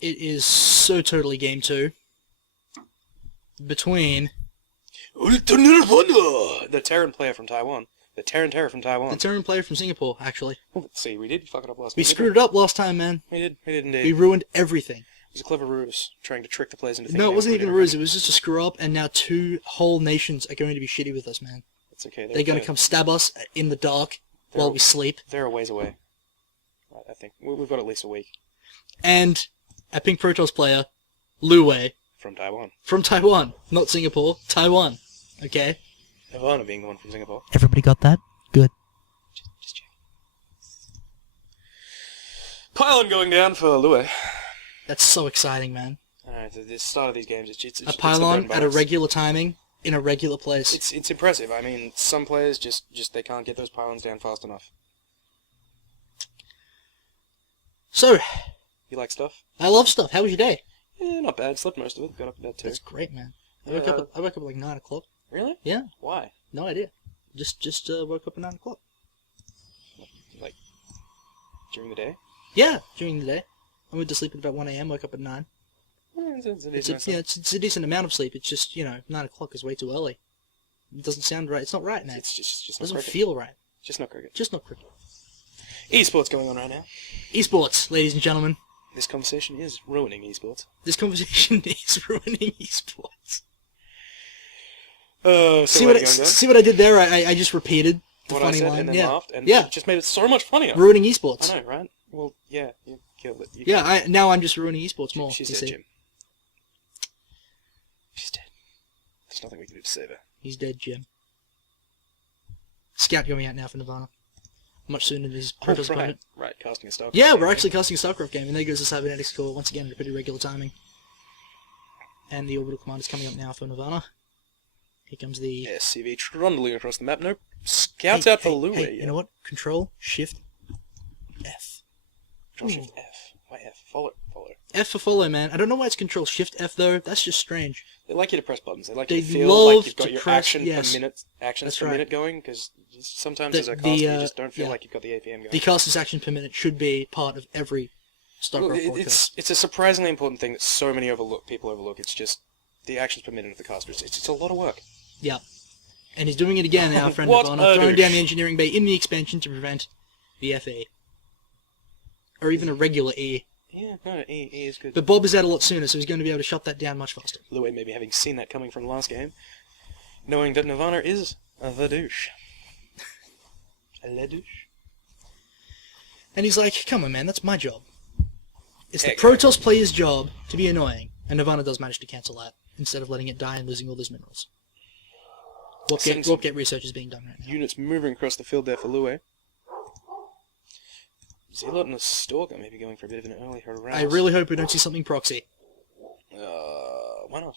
it is so totally Game 2 between Nirvana! The Terran player from Taiwan. The Terran Terror from Taiwan. the Terran player from Singapore, actually. See, we did fuck it up last We time. screwed it up last time, man. We did indeed. We ruined everything. It was a clever ruse, trying to trick the players into thinking. No, it wasn't even a ruse, it was just a screw up, and now 2 whole nations are going to be shitty with us, man. It's okay. They're going to come stab us in the dark while we sleep. They're a ways away. I think. We've got at least a week. And a Pink Protoss player, Luway. From Taiwan. From Taiwan. Not Singapore. Taiwan. Okay? Nirvana being the one from Singapore. Everybody got that? Good. Just check. Pylon going down for Luway. That's so exciting, man. I know, the start of these games, it's a pylon at a regular timing, in a regular place. It's impressive. I mean, some players just they can't get those pylons down fast enough. So, you like stuff? I love stuff. How was your day? Yeah, not bad. Slept most of it. Got up about 2. That's great, man. I woke up at like 9 o'clock. Really? Yeah. Why? No idea. Just woke up at 9 o'clock. Like, during the day? Yeah, during the day. I went to sleep at about 1 a.m., woke up at 9. It's a decent amount of sleep. It's just, 9 o'clock is way too early. It doesn't sound right. It's not right, man. It's just it doesn't feel right. Just not cricket. Just not cricket. Esports going on right now. Esports, ladies and gentlemen. This conversation is ruining esports. This conversation is ruining esports. See what I did there? I just repeated the what funny I said line. and then laughed, and it just made it so much funnier. Ruining esports. I know, right? Well, yeah, you killed it. Now I'm just ruining esports more. She's dead, Jim. She's dead. There's nothing we can do to save her. He's dead, Jim. Scout going out now for Nirvana. Much sooner than his Protoss opponent. Right, casting a Starcraft. Yeah, we're actually casting a Starcraft game, and there goes the cybernetics core once again at a pretty regular timing. And the orbital command is coming up now for Nirvana. Here comes the SCV trundling across the map. Nope. Scouts out for Luway. Hey, you know what? Control Shift F. Control Shift F. Why F? Follow. F for follow, man. I don't know why it's Control Shift F though. That's just strange. They like you to press buttons. They like you to feel like you've got your actions per minute going, because sometimes as a caster you just don't feel like you've got the APM going. The caster's actions per minute should be part of every Starcraft broadcast. It's a surprisingly important thing that so many people overlook. It's just the actions per minute of the caster. It's a lot of work. Yeah. And he's doing it again, our friend Nirvana, throwing down the engineering bay in the expansion to prevent the FE. Or even a regular E. Yeah, no, E is good. But Bob is out a lot sooner, so he's going to be able to shut that down much faster. Luway maybe having seen that coming from the last game, knowing that Nirvana is the douche. Le douche. And he's like, come on, man, that's my job. It's the Protoss player's job to be annoying, and Nirvana does manage to cancel that, instead of letting it die and losing all those minerals. Warpgate research is being done right now. Units moving across the field there for Luway. Zealot and a Stalker maybe going for a bit of an early harass. I really hope we don't see something proxy. Why not?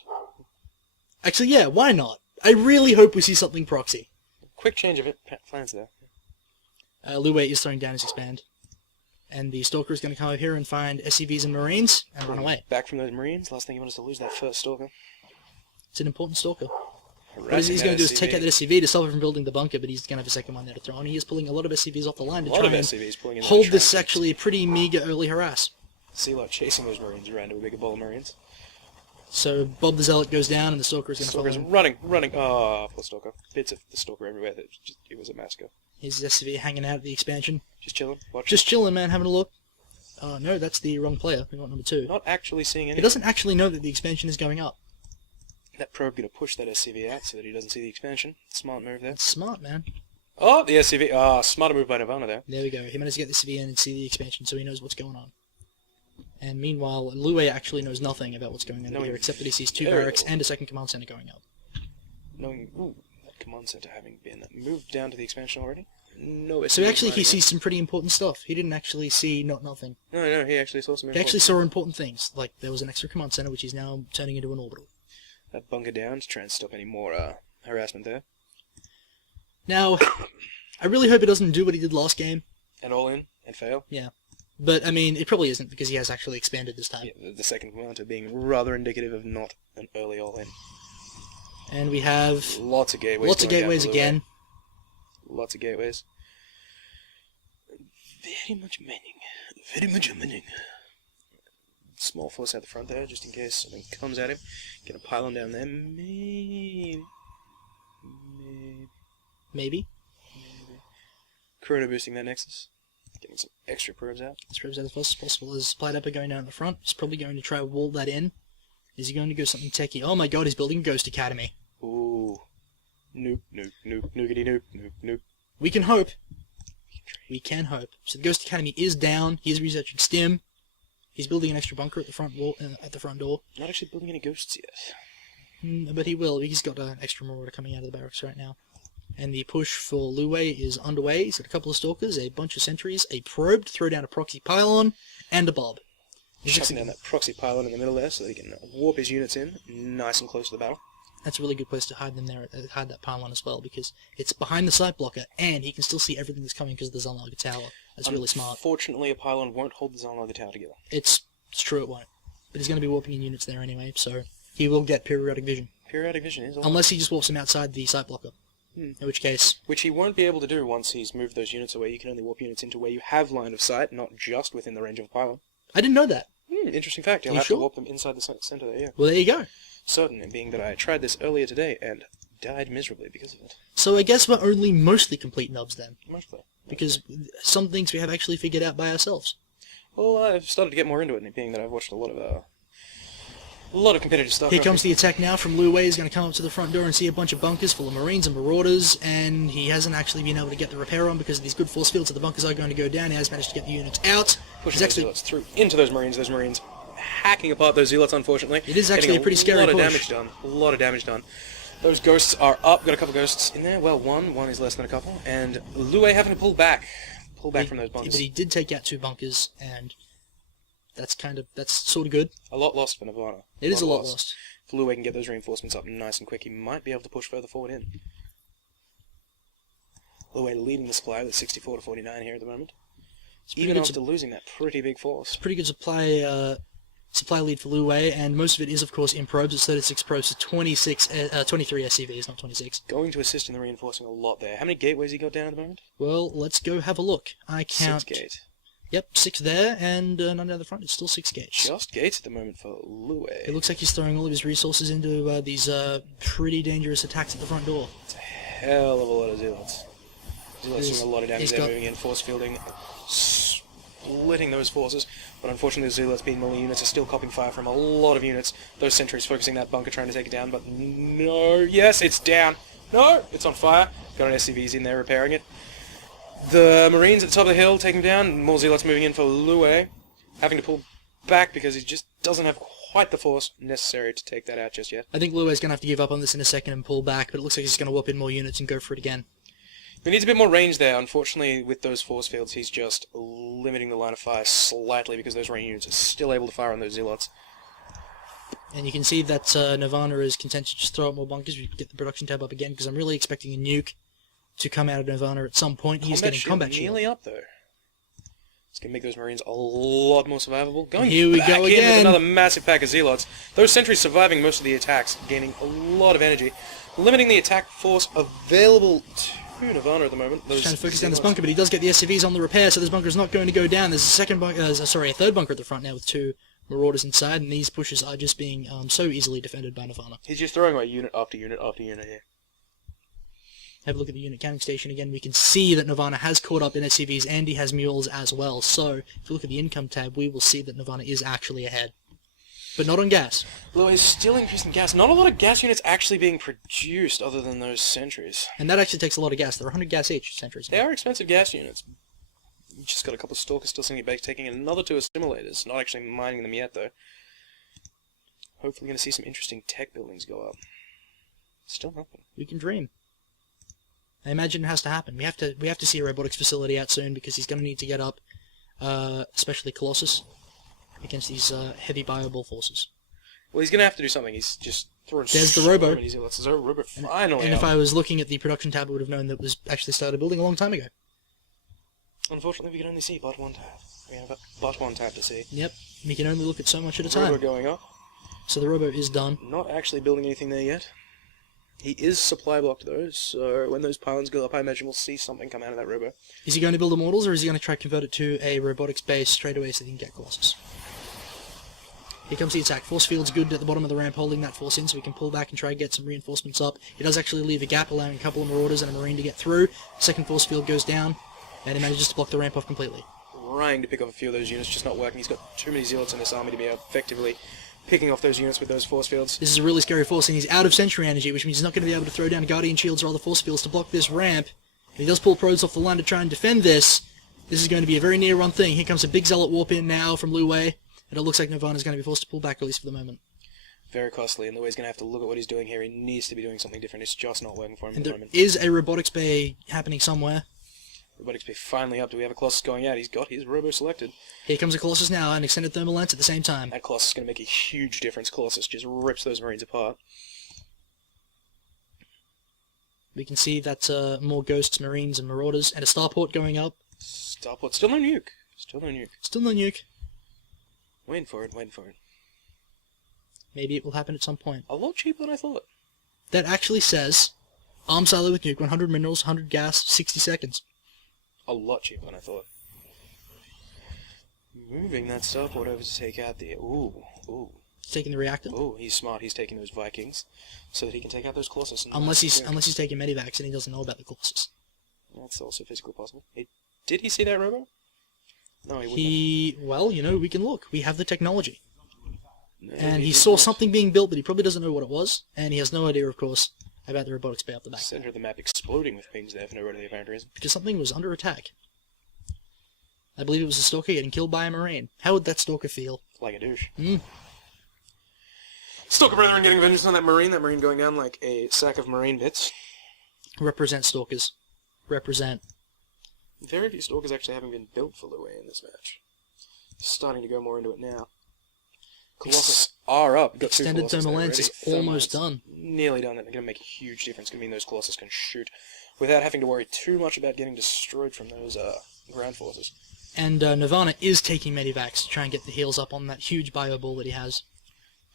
Actually, yeah, why not? I really hope we see something proxy. Quick change of plans there. Luway is throwing down his expand. And the Stalker is going to come over here and find SCVs and Marines and run away. Back from those Marines. Last thing you want is to lose that first Stalker. It's an important Stalker. What he's going to do is take out the SCV to stop it from building the bunker, but he's going to have a second one there to throw on. He is pulling a lot of SCVs off the line to try and hold this actually pretty meager early harass. Sealot chasing those Marines around to a bigger ball of Marines. So Bob the Zealot goes down and the Stalker is going to follow him. Stalker's running. Oh, poor Stalker. Bits of the Stalker everywhere. It was a massacre. His SCV hanging out at the expansion. Just chilling. Just chilling, man, having a look. Oh, no, that's the wrong player. We want number 2. Not actually seeing anything. He doesn't actually know that the expansion is going up. That probe going to push that SCV out so that he doesn't see the expansion. Smart move there. That's smart, man. Oh, the SCV. Ah, smarter move by Nirvana there. There we go. He managed to get the SCV in and see the expansion so he knows what's going on. And meanwhile, Luway actually knows nothing about what's going on here, except that he sees 2 barracks and a second command center going up. Knowing, that command center having been moved down to the expansion already? No, so actually he sees some pretty important stuff. He didn't actually see nothing. No, he actually saw some important. He actually saw important things, like there was an extra command center which is now turning into an orbital. That bunker down to try and stop any more harassment there. Now, I really hope it doesn't do what he did last game. And all in, and fail. Yeah. But, I mean, it probably isn't, because he has actually expanded this time. Yeah, the second command being rather indicative of not an early all-in. And we have lots of gateways. Lots of gateways again. Lots of gateways. Very much mining. Very much mining. small force out the front there, just in case something comes at him. Get a pylon down there. Maybe. Corona boosting that Nexus. Getting some extra probes out. As probes out as fast as possible. There's a supply depot going down at the front. He's probably going to try to wall that in. Is he going to go something techie? Oh my god, he's building Ghost Academy. Ooh. Nope, nope, nope, noogity nope, nope, nope. We can hope. We can hope. So the Ghost Academy is down. He is researching Stim. He's building an extra bunker at the front wall, at the front door. Not actually building any ghosts yet. But he will. He's got an extra marauder coming out of the barracks right now. And the push for Luway is underway. He's got a couple of stalkers, a bunch of sentries, a probe to throw down a proxy pylon, and a bob. He's chucking down that proxy pylon in the middle there so that he can warp his units in, nice and close to the battle. That's a really good place to hide them there, hide that pylon as well, because it's behind the sight blocker, and he can still see everything that's coming because of the Zalnaga tower. That's really smart. Unfortunately, a pylon won't hold the Zalnaga tower together. It's true, it won't. But he's going to be warping in units there anyway, so he will get periodic vision. Periodic vision is all. Unless he just warps them outside the sight blocker. In which case... Which he won't be able to do once he's moved those units away. You can only warp units into where you have line of sight, not just within the range of a pylon. I didn't know that. Interesting fact. You'll have to warp them inside the centre there, yeah. Well, there you go. Certain, being that I tried this earlier today and died miserably because of it. So I guess we're only mostly complete nubs then. Mostly. Because some things we have actually figured out by ourselves. Well, I've started to get more into it, being that I've watched a lot of competitive stuff. Here comes the attack now from Luway. He's going to come up to the front door and see a bunch of bunkers full of Marines and Marauders, and he hasn't actually been able to get the repair on because of these good force fields, so the bunkers are going to go down. He has managed to get the units out. Pushing those zealots through into those Marines hacking apart those zealots, unfortunately. It is actually a pretty scary push. A lot of damage done. Those ghosts are up. Got a couple ghosts in there. Well, one is less than a couple. And Luway having to pull back from those bunkers. But he did take out 2 bunkers, and that's sort of good. A lot lost for Nirvana. It is a lot lost. If Luway can get those reinforcements up nice and quick, he might be able to push further forward in. Luway leading the supply with 64 to 49 here at the moment. Even after losing that pretty big force. It's pretty good supply lead for Luway, and most of it is, of course, in probes. It's 36 probes to 23 SCVs, not 26. Going to assist in the reinforcing a lot there. How many gateways he got down at the moment? Well, let's go have a look. I count... 6 gates. Yep, 6 there, and none down the front. It's still 6 gates. Just gates at the moment for Luway. It looks like he's throwing all of his resources into these pretty dangerous attacks at the front door. It's a hell of a lot of zealots. Zealots doing a lot of damage there, moving in, force fielding, splitting those forces. But unfortunately, the zealots being melee units are still copping fire from a lot of units. Those sentries focusing that bunker, trying to take it down, but no. Yes, it's down. No, it's on fire. Got an SCVs in there repairing it. The Marines at the top of the hill taking down. More zealots moving in for Luway, having to pull back because he just doesn't have quite the force necessary to take that out just yet. I think Luway's going to have to give up on this in a second and pull back, but it looks like he's going to whoop in more units and go for it again. He needs a bit more range there. Unfortunately, with those force fields, he's just limiting the line of fire slightly because those range units are still able to fire on those zealots. And you can see that Nirvana is content to just throw up more bunkers. We get the production tab up again because I'm really expecting a nuke to come out of Nirvana at some point. He's getting combat shield. Nearly up, though. It's going to make those Marines a lot more survivable. Here we go again. With another massive pack of zealots. Those sentries surviving most of the attacks, gaining a lot of energy, limiting the attack force available to Nirvana at the moment. He's trying to focus down this bunker, but he does get the SCVs on the repair, so this bunker is not going to go down. There's a third bunker at the front now with 2 Marauders inside, and these pushes are just being so easily defended by Nirvana. He's just throwing away unit after unit after unit here. Have a look at the unit counting station again. We can see that Nirvana has caught up in SCVs, and he has mules as well. So, if you look at the income tab, we will see that Nirvana is actually ahead. But not on gas. Luway is still increasing gas. Not a lot of gas units actually being produced other than those sentries. And that actually takes a lot of gas. They're 100 gas each, sentries. They are expensive gas units. You just got a couple of stalkers still sitting back, taking another 2 assimilators. Not actually mining them yet, though. Hopefully going to see some interesting tech buildings go up. Still nothing. We can dream. I imagine it has to happen. We have to see a robotics facility out soon because he's going to need to get up, especially Colossus, against these heavy bioball forces. Well, he's going to have to do something. He's just throwing. There's the robo. There's a robo finally. And if I was looking at the production tab, I would have known that it was actually started building a long time ago. Unfortunately, we can only see but one tab. We have but one tab to see. Yep, we can only look at so much at a time. Robo going up. So the robo is done. Not actually building anything there yet. He is supply blocked though, so when those pylons go up, I imagine we'll see something come out of that robo. Is he going to build immortals, or is he going to try to convert it to a robotics base straight away so he can get Colossus? Here comes the attack. Force field's good at the bottom of the ramp, holding that force in, so we can pull back and try and get some reinforcements up. He does actually leave a gap, allowing a couple of Marauders and a Marine to get through. Second force field goes down, and he manages to block the ramp off completely. Trying to pick off a few of those units, just not working. He's got too many Zealots in this army to be effectively picking off those units with those force fields. This is a really scary force, and he's out of Sentry Energy, which means he's not going to be able to throw down Guardian Shields or other force fields to block this ramp. If he does pull Prods off the line to try and defend this, this is going to be a very near-run thing. Here comes a big Zealot warp in now from Luway, and it looks like Nirvana's going to be forced to pull back, at least for the moment. Very costly, and Luway's going to have to look at what he's doing here. He needs to be doing something different. It's just not working for him And at the there moment. is a Robotics Bay happening somewhere. Robotics Bay finally up. Do we have a Colossus going out? He's got his Robo selected. Here comes a Colossus now, and extended thermal lance at the same time. That Colossus is going to make a huge difference. Colossus just rips those Marines apart. We can see that more Ghosts, Marines, and Marauders, and a Starport going up. Starport, still no nuke. Still no nuke. Still no nuke. Waiting for it, waiting for it. Maybe it will happen at some point. A lot cheaper than I thought. That actually says, arm silo with nuke, 100 minerals, 100 gas, 60 seconds. A lot cheaper than I thought. Moving that Starport over to take out the... Ooh, ooh. He's taking the reactor. Ooh, he's smart. He's taking those Vikings so that he can take out those Colossus. Unless he's taking Medivacs and he doesn't know about the Colossus. That's also physically possible. Did he see that Robo? No, he wouldn't. Well, you know, we can look. We have the technology. No, And he saw something being built, but he probably doesn't know what it was. And he has no idea, of course, about the Robotics Bay up the back. Center of the map exploding with pings there for no readily apparent reason. Because something was under attack. I believe it was a Stalker getting killed by a Marine. How would that Stalker feel? Like a douche. Hmm. Stalker Brethren getting vengeance on that Marine going down like a sack of Marine bits. Represent Stalkers. Represent. Very few Stalkers actually having been built for Luway in this match. Starting to go more into it now. Colossus are up. Got two Extended Colossus Thermal there Lance is already. almost Thermal done. Lance nearly done. They're going to make a huge difference. It's going to mean those Colossus can shoot without having to worry too much about getting destroyed from those ground forces. And Nirvana is taking Medivacs to try and get the heals up on that huge bio ball that he has.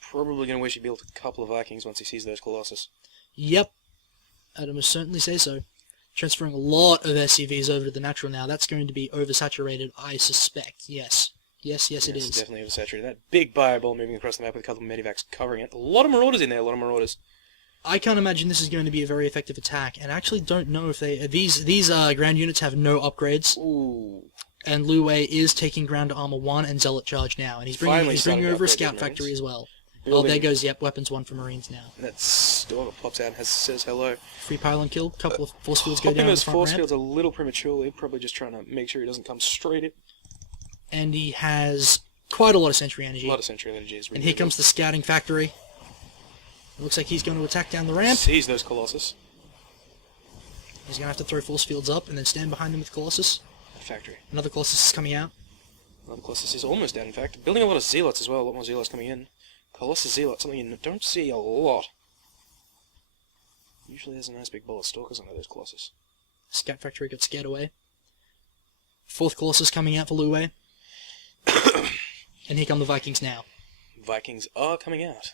Probably going to wish he built a couple of Vikings once he sees those Colossus. Yep. I'd almost certainly say so. Transferring a lot of SCVs over to the natural now. That's going to be oversaturated, I suspect. Yes. Yes, it is. Definitely oversaturated. That big bio ball moving across the map with a couple of Medivacs covering it. A lot of Marauders in there, a lot of Marauders. I can't imagine this is going to be a very effective attack, and I actually don't know if they... These ground units have no upgrades. Ooh. And Luway is taking Ground Armor 1 and Zealot Charge now, and he's bringing over a Scout Factory as well. Oh, there goes, yep, Weapons 1 for Marines now. And that Stalker pops out and says hello. Free pylon kill, couple of force fields go down Hopping the those front force ramp. fields a little prematurely, probably just trying to make sure he doesn't come straight in. And he has quite a lot of Sentry Energy. A lot of Sentry Energy is really And here good. comes the Scouting Factory. It looks like he's going to attack down the ramp. Sees those Colossus. He's going to have to throw force fields up and then stand behind him with Colossus. That factory. Another Colossus is coming out. Another Colossus is almost down, in fact. Building a lot of Zealots as well, a lot more Zealots coming in. Colossus Zealot, something you don't see a lot. Usually there's a nice big ball of Stalkers under those Colossus. Scout Factory got scared away. Fourth Colossus coming out for Luway. And here come the Vikings now. Vikings are coming out.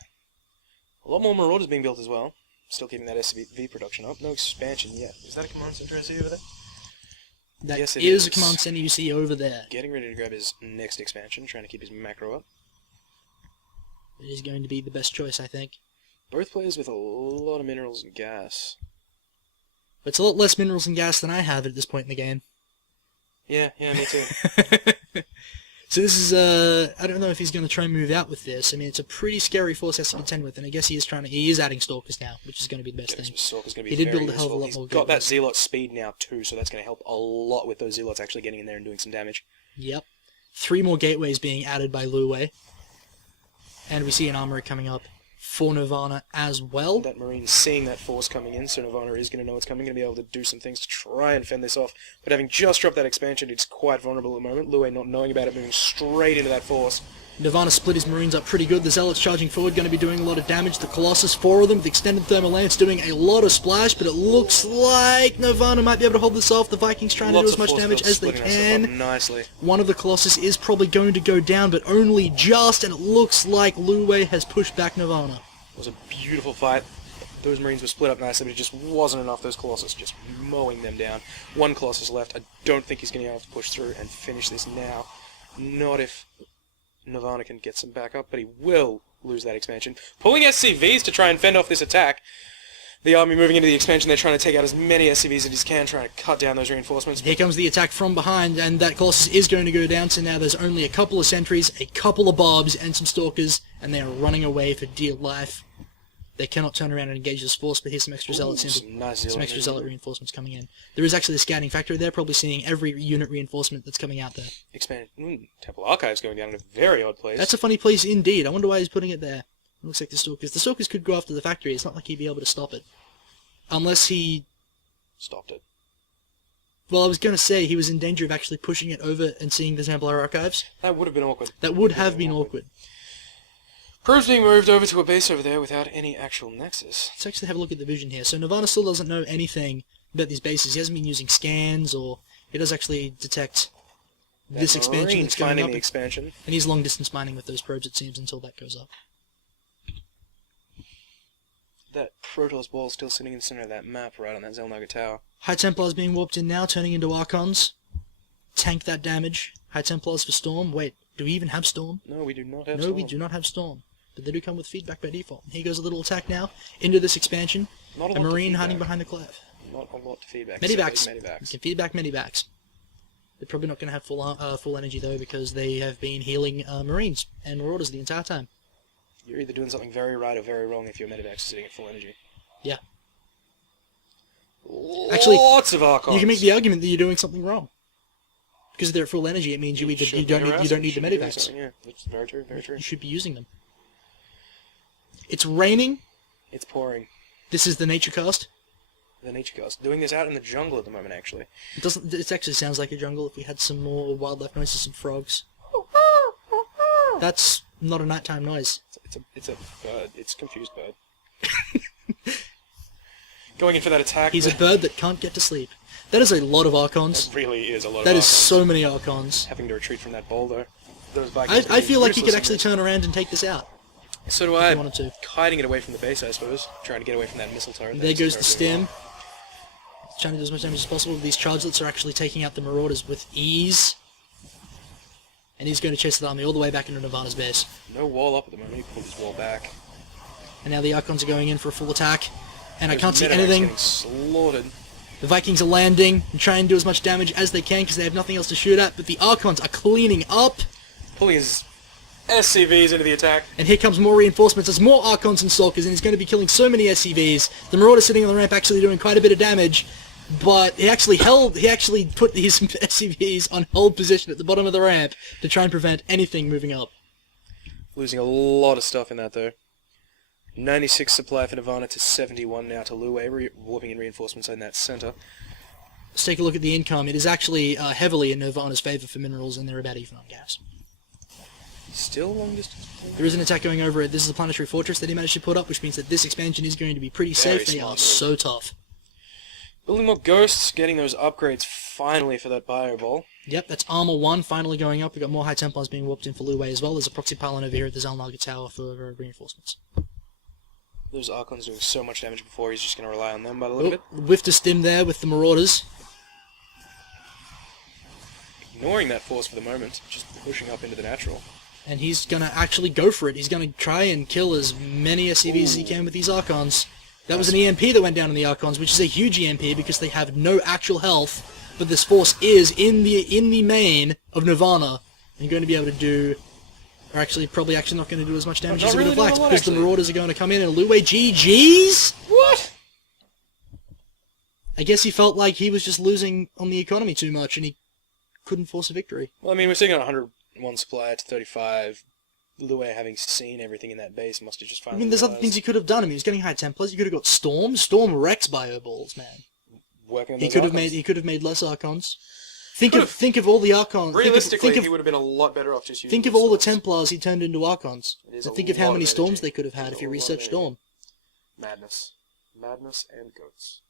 A lot more Marauders being built as well. Still keeping that SCV production up. No expansion yet. Is that a command center I see over there? That Yes, it is a is. command center you see over there. Getting ready to grab his next expansion, trying to keep his macro up. It is going to be the best choice, I think. Both players with a lot of minerals and gas. But it's a lot less minerals and gas than I have at this point in the game. Yeah, me too. So this is, I don't know if he's going to try and move out with this. I mean, it's a pretty scary force has to contend with, and I guess he is adding Stalkers now, which is going to be the best Getting thing. some Stalkers going to be He did very build a hell of a useful. lot He's more got that gateways. Zealot speed now too, so that's going to help a lot with those Zealots actually getting in there and doing some damage. Yep. 3 more gateways being added by Luway. And we see an armory coming up for Nirvana as well. That Marine seeing that force coming in, so Nirvana is going to know it's coming, going to be able to do some things to try and fend this off. But having just dropped that expansion, it's quite vulnerable at the moment. Luway not knowing about it, moving straight into that force. Nirvana split his Marines up pretty good. The Zealots charging forward, going to be doing a lot of damage. The Colossus, 4 of them, with extended thermal lance doing a lot of splash, but it looks like Nirvana might be able to hold this off. The Vikings trying to do as much damage as they can. Nicely. One of the Colossus is probably going to go down, but only just, and it looks like Luway has pushed back Nirvana. It was a beautiful fight. Those Marines were split up nicely, but it just wasn't enough. Those Colossus just mowing them down. One Colossus left. I don't think he's going to be able to push through and finish this now. Not if Nirvana can get some backup, but he will lose that expansion. Pulling SCVs to try and fend off this attack. The army moving into the expansion, they're trying to take out as many SCVs as they can, trying to cut down those reinforcements. Here comes the attack from behind, and that Colossus is going to go down, so now there's only a couple of sentries, a couple of bobs, and some stalkers, and they are running away for dear life. They cannot turn around and engage this force, but here's some extra zealots, some extra zealot reinforcements coming in. There is actually a scouting factory there, probably seeing every unit reinforcement that's coming out there. Temple Archives going down in a very odd place. That's a funny place indeed. I wonder why he's putting it there. It looks like the Stalkers could go after the factory. It's not like he'd be able to stop it. Unless he... stopped it. Well, I was going to say he was in danger of actually pushing it over and seeing the Templar Archives. That would have been awkward. That would have been awkward. Probes being moved over to a base over there without any actual nexus. Let's actually have a look at the vision here. So Nirvana still doesn't know anything about these bases. He hasn't been using scans, or he does actually detect this expansion that's going up. The expansion. And he's long-distance mining with those probes, it seems, until that goes up. That Protoss ball still sitting in the center of that map, right on that Zelnaga tower. High Templars being warped in now, turning into Archons. Tank that damage. High Templars for Storm. Wait, do we even have Storm? No, we do not have Storm. Storm. No, we do not have Storm. But they do come with feedback by default. Here goes a little attack now into this expansion. A Marine hiding behind the clef. Not a lot to feedback. Medivacs. You can feedback Medivacs. They're probably not going to have full energy though, because they have been healing Marines and Marauders the entire time. You're either doing something very right or very wrong if your Medivacs are sitting at full energy. Yeah. Actually, lots of Archons. You can make the argument that you're doing something wrong. Because if they're at full energy, it means you don't need the Medivacs. Yeah, that's very true, very true. You should be using them. It's raining. It's pouring. This is the nature cast. The nature cast. Doing this out in the jungle at the moment, actually. It doesn't. It actually sounds like a jungle. If we had some more wildlife noises, some frogs. That's not a nighttime noise. It's a bird. It's a confused bird. Going in for that attack. He's a bird that can't get to sleep. That is a lot of Archons. That really is a lot of Archons. That is so many Archons. Having to retreat from that boulder. I feel like he could actually turn around and take this out. So do I. Wanted to. Hiding it away from the base, I suppose. Trying to get away from that missile turret. There goes the stem. Trying to do as much damage as possible. These chargelets are actually taking out the Marauders with ease. And he's going to chase the army all the way back into Nirvana's base. No wall up at the moment. He pulled his wall back. And now the Archons are going in for a full attack. And I can't see anything. Getting slaughtered. The Vikings are landing and trying to do as much damage as they can because they have nothing else to shoot at. But the Archons are cleaning up. Pulling his SCVs into the attack. And here comes more reinforcements. There's more Archons and Stalkers, and he's going to be killing so many SCVs. The Marauder sitting on the ramp actually doing quite a bit of damage. But he actually put his SCVs on hold position at the bottom of the ramp to try and prevent anything moving up. Losing a lot of stuff in that, though. 96 supply for Nirvana to 71 now to Luway, warping in reinforcements in that center. Let's take a look at the income. It is actually heavily in Nirvana's favor for minerals, and they're about even on gas. Still long distance. There is an attack going over it. This is a planetary fortress that he managed to put up, which means that this expansion is going to be pretty safe. They are so tough. Building more ghosts, getting those upgrades finally for that bio ball. Yep, that's Armor 1 finally going up. We've got more High Templars being warped in for Luway as well. There's a proxy pylon over here at the Zelnaga Tower for reinforcements. Those Archons doing so much damage before, he's just going to rely on them by the look of it. Whiffed a stim there with the Marauders. Ignoring that force for the moment, just pushing up into the natural. And he's going to actually go for it. He's going to try and kill as many SCVs as he can with these Archons. That was an EMP that went down on the Archons, which is a huge EMP because they have no actual health, but this force is in the main of Nirvana and going to be able to do, or actually probably not going to do as much damage as he would have liked because the Marauders are going to come in and Luway GG's? What? I guess he felt like he was just losing on the economy too much and he couldn't force a victory. Well, I mean, we're sitting on 101 supply to 35. Luway, having seen everything in that base, must have just finally there's other things he could have done. I mean, he was getting High Templars. He could have got Storm. Storm wrecks bio balls, man. Working on he could have made less Archons. Think of all the Archons. Realistically, he would have been a lot better off just using. Think of all the Templars he turned into Archons. And think of how many Storms they could have had if you researched Storm. Madness and goats.